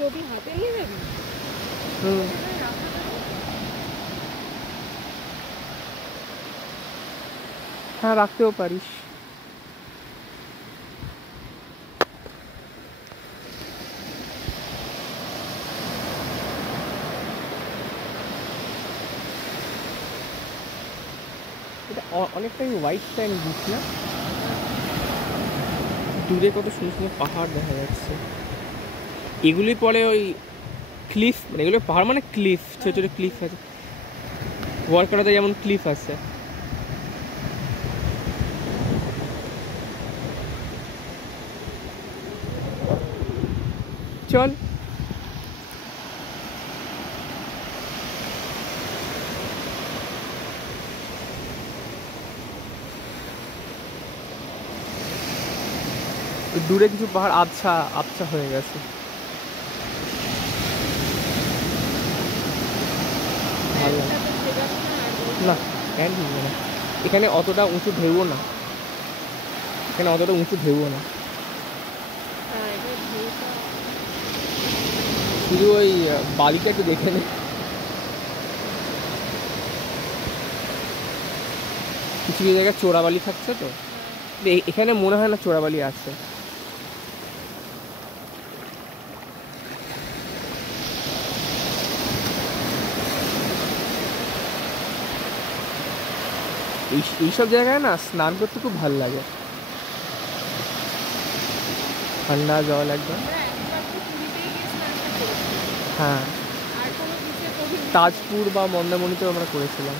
ছবি হাতে নিয়ে যাবি? হ্যাঁ রাখতেও পারিস। এটা অনেকটাই হোয়াইট স্যান্ড বিচ না? দূরে কত সুন্দর সুন্দর পাহাড় দেখা যাচ্ছে। এগুলি পরে ওই ক্লিফ, মানে এগুলো পাহাড় মানে ক্লিফ, ছোটো ছোটো ক্লিফ আছে। ওয়ার্কারাতে যেমন ক্লিফ আছে। চল দূরে কিছু পাহাড় আবছা আবছা হয়ে গেছে। না ক্যান ভিজবে না, এখানে অতটা উঁচু ঢেউও না, এখানে অতটা উঁচু ঢেউও না, শুধু ওই বালিটা একটু দেখে নে। কিছু কিছু জায়গায় চোরাবালি থাকছে তো, এখানে মনে হয় না চোরাবালি আছে। এইসব জায়গায় না স্নান করতে খুব ভালো লাগে, ঠান্ডা জল একদম। হ্যাঁ তাজপুর বা মন্দারমণিতেও আমরা করেছিলাম।